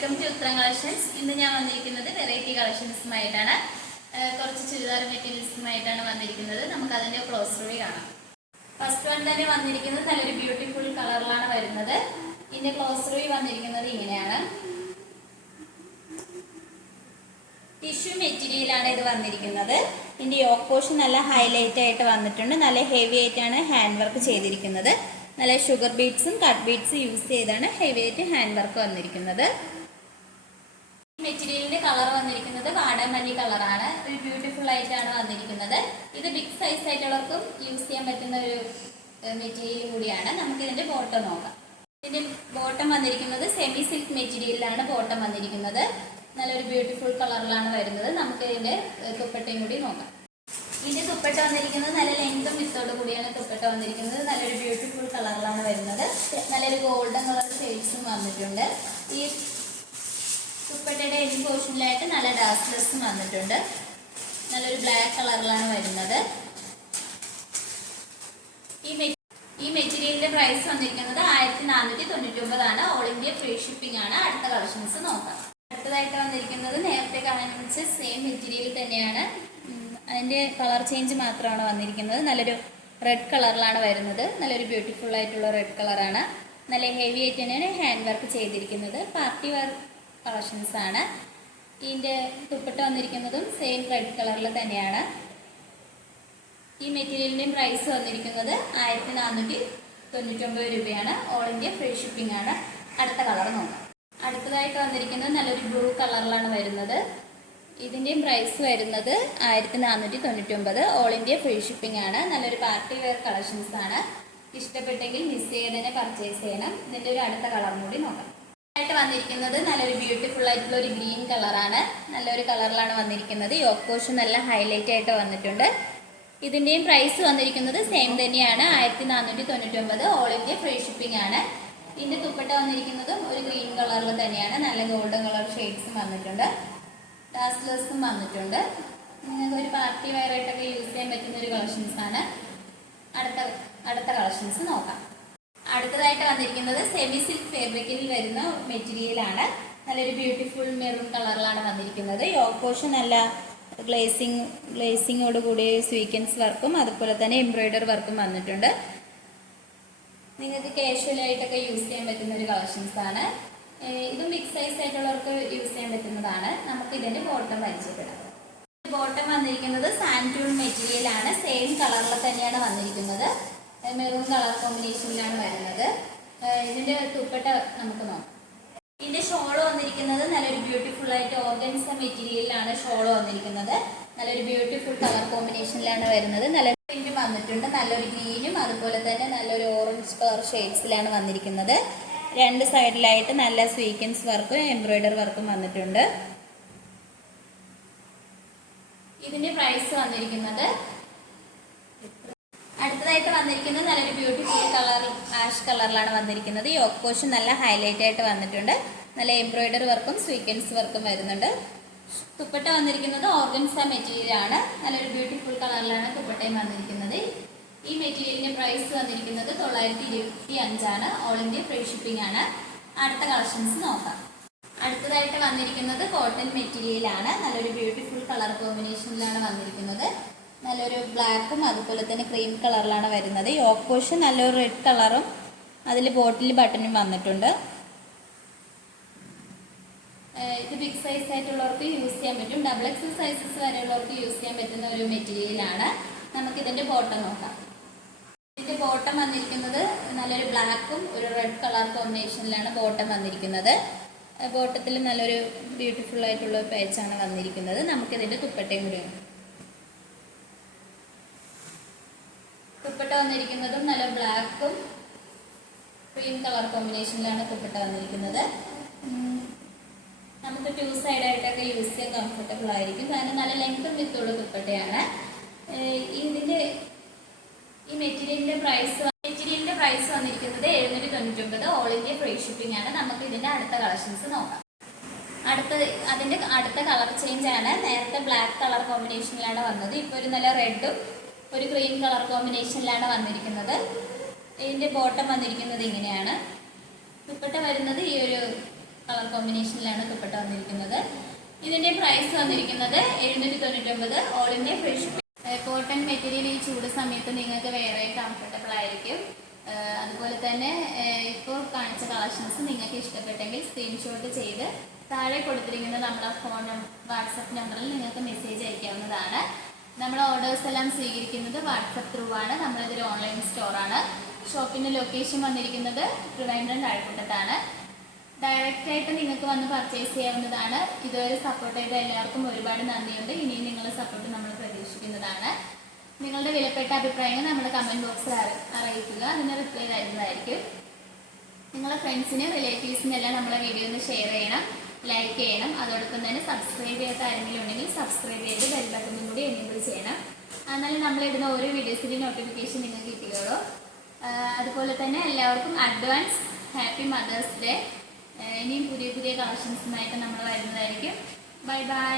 Welcome to ഉത്തരം collections. ഇന്ന് ഞാൻ വന്നിരിക്കുന്നത് വെറൈറ്റി കളക്ഷൻസുമായിട്ടാണ്. കുറച്ച് ചുരിദാർ മെറ്റീരിയൽസുമായിട്ടാണ് വന്നിരിക്കുന്നത്. നമുക്ക് അതിന്റെ ക്ലോസ് റൂമി കാണാം. ഫസ്റ്റ് വൺ തന്നെ വന്നിരിക്കുന്നത് നല്ലൊരു ബ്യൂട്ടിഫുൾ കളറിലാണ് വരുന്നത്. ഇതിന്റെ ക്ലോസ് റൂമി വന്നിരിക്കുന്നത് ഇങ്ങനെയാണ്. ടിഷ്യൂ മെറ്റീരിയലാണ് ഇത് വന്നിരിക്കുന്നത്. ഇതിന്റെ യോക്ക് പോർഷൻ നല്ല ഹൈലൈറ്റ് ആയിട്ട് വന്നിട്ടുണ്ട്. നല്ല ഹെവി ആയിട്ടാണ് ഹാൻഡ് വർക്ക് ചെയ്തിരിക്കുന്നത്. നല്ല ഷുഗർ ബീഡ്സും കട്ട് ബീഡ്സും യൂസ് ചെയ്താണ് ഹെവി ആയിട്ട് ഹാൻഡ് വർക്ക് വന്നിരിക്കുന്നത്. മെറ്റീരിയലിന്റെ കളർ വന്നിരിക്കുന്നത് വാടാമല്ലി കളറാണ്. ഒരു ബ്യൂട്ടിഫുൾ ആയിട്ടാണ് വന്നിരിക്കുന്നത്. ഇത് ബിഗ് സൈസ് ആയിട്ടുള്ളവർക്കും യൂസ് ചെയ്യാൻ പറ്റുന്ന ഒരു മെറ്റീരിയൽ കൂടിയാണ്. നമുക്ക് ഇതിന്റെ ബോട്ടം നോക്കാം. ഇതിന്റെ ബോട്ടം വന്നിരിക്കുന്നത് സെമി സിൽക്ക് മെറ്റീരിയലിലാണ് ബോട്ടം വന്നിരിക്കുന്നത്. നല്ലൊരു ബ്യൂട്ടിഫുൾ കളറിലാണ് വരുന്നത്. നമുക്ക് ഇതിന്റെ ദുപ്പട്ടയും കൂടി നോക്കാം. ഇതിന്റെ ദുപ്പട്ട വന്നിരിക്കുന്നത് നല്ല ലെങ്തും വിത്തോട് കൂടിയാണ് ദുപ്പട്ട വന്നിരിക്കുന്നത്. നല്ലൊരു ബ്യൂട്ടിഫുൾ കളറിലാണ് വരുന്നത്. നല്ലൊരു ഗോൾഡൻ കളർ ഷെയ്ഡ്സും വന്നിട്ടുണ്ട്. ഈ ദുപ്പട്ടയുടെ എൻഡ് പോർഷനിലായിട്ട് നല്ല ഡാസ്ലെസ്സും വന്നിട്ടുണ്ട്. നല്ലൊരു ബ്ലാക്ക് കളറിലാണ് വരുന്നത്. ഈ മെറ്റീരിയലിന്റെ പ്രൈസ് വന്നിരിക്കുന്നത് 1499 ഓൾ ഇന്ത്യ ഫ്രീ ഷിപ്പിംഗ് ആണ്. അടുത്ത കളക്ഷൻസ് നോക്കാം. അടുത്തതായിട്ട് വന്നിരിക്കുന്നത് നേരത്തെ കാണിച്ച സെയിം മെറ്റീരിയൽ തന്നെയാണ്. അതിന്റെ കളർ ചേഞ്ച് മാത്രമാണ് വന്നിരിക്കുന്നത്. നല്ലൊരു റെഡ് കളറിലാണ് വരുന്നത്. നല്ലൊരു ബ്യൂട്ടിഫുൾ ആയിട്ടുള്ള റെഡ് കളറാണ്. നല്ല ഹെവി ആയിട്ട് തന്നെയാണ് ഹാൻഡ് വർക്ക് ചെയ്തിരിക്കുന്നത്. പാർട്ടി വെയർ കളക്ഷൻസ് ആണ്. ഇതിന്റെ ദുപ്പട്ട വന്നിരിക്കുന്നതും സെയിം റെഡ് കളറിൽ തന്നെയാണ്. ഈ മെറ്റീരിയലിന്റെയും പ്രൈസ് വന്നിരിക്കുന്നത് 1499 രൂപയാണ്. ഓൾ ഇന്ത്യ ഫ്രീ ഷിപ്പിംഗ് ആണ്. അടുത്ത കളർ നോക്കാം. അടുത്തതായിട്ട് വന്നിരിക്കുന്നത് നല്ലൊരു ബ്ലൂ കളറിലാണ് വരുന്നത്. ഇതിന്റെയും പ്രൈസ് വരുന്നത് 1499 ഓൾ ഇന്ത്യ ഫ്രീ ഷിപ്പിംഗ് ആണ്. നല്ലൊരു പാർട്ടി വെയർ കളക്ഷൻസ് ആണ്. ഇഷ്ടപ്പെട്ടെങ്കിൽ മിസ് ചെയ്ത് തന്നെ പർച്ചേസ് ചെയ്യണം. ഇതിന്റെ ഒരു അടുത്ത കളറും കൂടി നോക്കാം. ആയിട്ട് വന്നിരിക്കുന്നത് നല്ലൊരു ബ്യൂട്ടിഫുൾ ആയിട്ടുള്ള ഒരു ഗ്രീൻ കളറാണ്. നല്ലൊരു കളറിലാണ് വന്നിരിക്കുന്നത്. യോക്ക് പോർഷൻ നല്ല ഹൈലൈറ്റ് ആയിട്ട് വന്നിട്ടുണ്ട്. ഇതിന്റെയും പ്രൈസ് വന്നിരിക്കുന്നത് സെയിം തന്നെയാണ്. 1499 ഓൾ ഇന്ത്യ ഫ്രീ ഷിപ്പിംഗ് ആണ്. ഇതിന്റെ ദുപ്പട്ട വന്നിരിക്കുന്നതും ഒരു ഗ്രീൻ കളറിൽ തന്നെയാണ്. നല്ല ഗോൾഡൻ കളർ ഷെയ്ഡ്സും വന്നിട്ടുണ്ട്. ഡാസ്ലെസ്സും വന്നിട്ടുണ്ട്. നിങ്ങൾക്ക് ഒരു പാർട്ടി വെയർ ആയിട്ടൊക്കെ യൂസ് ചെയ്യാൻ പറ്റുന്ന ഒരു കളക്ഷൻസ് ആണ്. അടുത്ത കളക്ഷൻസ് നോക്കാം. അടുത്തതായിട്ട് വന്നിരിക്കുന്നത് സെമി സിൽക്ക് ഫാബ്രിക്കിൽ വരുന്ന മെറ്റീരിയലാണ്. നല്ലൊരു ബ്യൂട്ടിഫുൾ മെറൂൺ കളറിലാണ് വന്നിരിക്കുന്നത്. യോക്ക് പോർഷൻ നല്ല ഗ്ലേസിങ്ങോട് കൂടി സ്വീക്വൻസ് വർക്കും അതുപോലെ തന്നെ എംബ്രോയിഡറി വർക്കും വന്നിട്ടുണ്ട്. നിങ്ങൾക്ക് കാഷ്വൽ ആയിട്ടൊക്കെ യൂസ് ചെയ്യാൻ പറ്റുന്ന ഒരു കളക്ഷൻസ് ആണ്. ഇതും ബിഗ് സൈസ് ആയിട്ടുള്ളവർക്ക് യൂസ് ചെയ്യാൻ പറ്റുന്നതാണ്. നമുക്ക് ഇതിന്റെ ബോട്ടം പരിചയപ്പെടാം. ബോട്ടം വന്നിരിക്കുന്നത് സാൻഡൂൺ മെറ്റീരിയൽ ആണ്. സെയിം കളറിൽ തന്നെയാണ് വന്നിരിക്കുന്നത്. മെറൂൺ കളർ കോമ്പിനേഷനിലാണ് വരുന്നത്. ഇതിന്റെ ദുപ്പട്ട നമുക്ക് നോക്കാം. ഇതിന്റെ ഷോള് വന്നിരിക്കുന്നത് നല്ലൊരു ബ്യൂട്ടിഫുൾ ആയിട്ട് ഓർഗൻസ മെറ്റീരിയലിലാണ് ഷോള് വന്നിരിക്കുന്നത്. നല്ലൊരു ബ്യൂട്ടിഫുൾ കളർ കോമ്പിനേഷനിലാണ് വരുന്നത്. നല്ല പ്രിന്റ് വന്നിട്ടുണ്ട്. നല്ലൊരു ഗ്രീനും അതുപോലെ തന്നെ നല്ലൊരു ഓറഞ്ച് കളർ ഷെയ്ഡ്സിലാണ് വന്നിരിക്കുന്നത്. രണ്ട് സൈഡിലായിട്ട് നല്ല സ്വീക്വൻസ് വർക്കും എംബ്രോയിഡറി വർക്കും വന്നിട്ടുണ്ട്. ഇതിന്റെ പ്രൈസ് വന്നിരിക്കുന്നത് അടുത്തതായിട്ട് വന്നിരിക്കുന്നത് നല്ലൊരു ബ്യൂട്ടിഫുൾ കളർ ആഷ് കളറിലാണ് വന്നിരിക്കുന്നത്. യോക്ക് പോർഷൻ നല്ല ഹൈലൈറ്റ് ആയിട്ട് വന്നിട്ടുണ്ട്. നല്ല എംബ്രോയിഡറി വർക്കും സ്വീക്വൻസ് വർക്കും വരുന്നുണ്ട്. ദുപ്പട്ട വന്നിരിക്കുന്നത് ഓർഗൻസ മെറ്റീരിയൽ ആണ്. നല്ലൊരു ബ്യൂട്ടിഫുൾ കളറിലാണ് ദുപ്പട്ടയും വന്നിരിക്കുന്നത്. ഈ മെറ്റീരിയലിന്റെ പ്രൈസ് വന്നിരിക്കുന്നത് 925 ആണ്. ഓൾ ഇന്ത്യ ഫ്രീ ഷിപ്പിംഗ് ആണ്. അടുത്ത കളക്ഷൻസ് നോക്കാം. അടുത്തതായിട്ട് വന്നിരിക്കുന്നത് കോട്ടൺ മെറ്റീരിയൽ ആണ്. നല്ലൊരു ബ്യൂട്ടിഫുൾ കളർ കോമ്പിനേഷനിലാണ് വന്നിരിക്കുന്നത്. നല്ലൊരു ബ്ലാക്കും അതുപോലെ തന്നെ ക്രീം കളറിലാണ് വരുന്നത്. യോക്ക് പോർഷൻ നല്ലൊരു റെഡ് കളറും അതിൽ ബോട്ടിൽ ബട്ടണും വന്നിട്ടുണ്ട്. ഇത് ബിഗ് സൈസ് ആയിട്ടുള്ളവർക്ക് യൂസ് ചെയ്യാൻ പറ്റും. XXL സൈസസ് വരെയുള്ളവർക്ക് യൂസ് ചെയ്യാൻ പറ്റുന്ന ഒരു മെറ്റീരിയലാണ്. നമുക്ക് ഇതിന്റെ ബോട്ടം നോക്കാം. ഇതിന്റെ ബോട്ടം വന്നിരിക്കുന്നത് നല്ലൊരു ബ്ലാക്കും ഒരു റെഡ് കളർ കോമ്പിനേഷനിലാണ് ബോട്ടം വന്നിരിക്കുന്നത്. ബോട്ടത്തിൽ നല്ലൊരു ബ്യൂട്ടിഫുൾ ആയിട്ടുള്ള പേച്ചാണ് വന്നിരിക്കുന്നത്. നമുക്ക് ഇതിന്റെ ദുപ്പട്ടയും കൂടി നോക്കാം. ദുപ്പട്ട വന്നിരിക്കുന്നതും നല്ല ബ്ലാക്കും ക്രീം കളർ കോമ്പിനേഷനിലാണ് ദുപ്പട്ട വന്നിരിക്കുന്നത്. നമുക്ക് 2 സൈഡ് ആയിട്ടൊക്കെ യൂസ് ചെയ്യാൻ കംഫർട്ടബിൾ ആയിരിക്കും. കാരണം നല്ല ലെങ്തും വിത്തോട് ദുപ്പട്ടയാണ്. ഈ മെറ്റീരിയലിന്റെ പ്രൈസ് വന്നിരിക്കുന്നത് 799 ഓൾ ഇന്ത്യ ഫ്രീ ഷിപ്പിംഗ് ആണ്. നമുക്ക് ഇതിന്റെ അടുത്ത കളക്ഷൻസ് നോക്കാം. അതിന്റെ അടുത്ത കളർ ചേഞ്ച് ആണ്. നേരത്തെ ബ്ലാക്ക് കളർ കോമ്പിനേഷനിലാണ് വന്നത്. ഇപ്പോൾ ഒരു നല്ല റെഡും ഒരു ക്രീം കളർ കോമ്പിനേഷനിലാണ് വന്നിരിക്കുന്നത്. ഇതിന്റെ ബോട്ടം വന്നിരിക്കുന്നത് ഇങ്ങനെയാണ്. ദുപ്പട്ട വരുന്നത് ഈ ഒരു കളർ കോമ്പിനേഷനിലാണ് ദുപ്പട്ട വന്നിരിക്കുന്നത്. ഇതിൻ്റെ പ്രൈസ് വന്നിരിക്കുന്നത് 799, all India free shipping. Cotton material ഈ ചൂട് സമയത്ത് നിങ്ങൾക്ക് വേറെ കംഫർട്ടബിൾ ആയിരിക്കും. അതുപോലെ തന്നെ ഇപ്പോൾ കാണിച്ച കളക്ഷൻസ് നിങ്ങൾക്ക് ഇഷ്ടപ്പെട്ടെങ്കിൽ സ്ക്രീൻഷോട്ട് ചെയ്ത് താഴെ കൊടുത്തിരിക്കുന്ന നമ്മുടെ വാട്സപ്പ് നമ്പറിൽ നിങ്ങൾക്ക് മെസ്സേജ് അയക്കാവുന്നതാണ്. നമ്മൾ ഓർഡേഴ്സ് എല്ലാം സ്വീകരിക്കുന്നത് വാട്സപ്പ് ത്രൂ ആണ്. നമ്മളിതൊരു ഓൺലൈൻ സ്റ്റോറാണ്. ഷോപ്പിൻ്റെ ലൊക്കേഷൻ വന്നിരിക്കുന്നത് ട്രിവാൻഡ്രം താഴെക്കുട്ടത്താണ്. ഡയറക്റ്റായിട്ട് നിങ്ങൾക്ക് വന്ന് പർച്ചേസ് ചെയ്യാവുന്നതാണ്. ഇതുവരെ സപ്പോർട്ട് ചെയ്ത എല്ലാവർക്കും ഒരുപാട് നന്ദിയുണ്ട്. ഇനിയും നിങ്ങളുടെ സപ്പോർട്ട് നമ്മൾ പ്രതീക്ഷിക്കുന്നതാണ്. നിങ്ങളുടെ വിലപ്പെട്ട അഭിപ്രായങ്ങൾ നമ്മുടെ കമൻറ്റ് ബോക്സിൽ അറിയിക്കുക. അതിന് റിപ്ലൈ തരുന്നതായിരിക്കും. നിങ്ങളുടെ ഫ്രണ്ട്സിനും റിലേറ്റീവ്സിനും എല്ലാം നമ്മളെ വീഡിയോ ഒന്ന് ഷെയർ ചെയ്യണം, ലൈക്ക് ചെയ്യണം. അതോടൊപ്പം തന്നെ സബ്സ്ക്രൈബ് ചെയ്യാത്ത ആരെങ്കിലും ഉണ്ടെങ്കിൽ സബ്സ്ക്രൈബ് ചെയ്ത് ബെൽ ബട്ടണും കൂടി എനേബിൾ ചെയ്യണം. എന്നാലും നമ്മളിടുന്ന ഓരോ വീഡിയോസിൻ്റെയും നോട്ടിഫിക്കേഷൻ നിങ്ങൾക്ക് കിട്ടുകയുള്ളൂ. അതുപോലെ തന്നെ എല്ലാവർക്കും അഡ്വാൻസ് ഹാപ്പി മദേഴ്സ് ഡേ. ഇനിയും പുതിയ പുതിയ കളക്ഷൻസുമായിട്ട് നമ്മൾ വരുന്നതായിരിക്കും. Bye bye.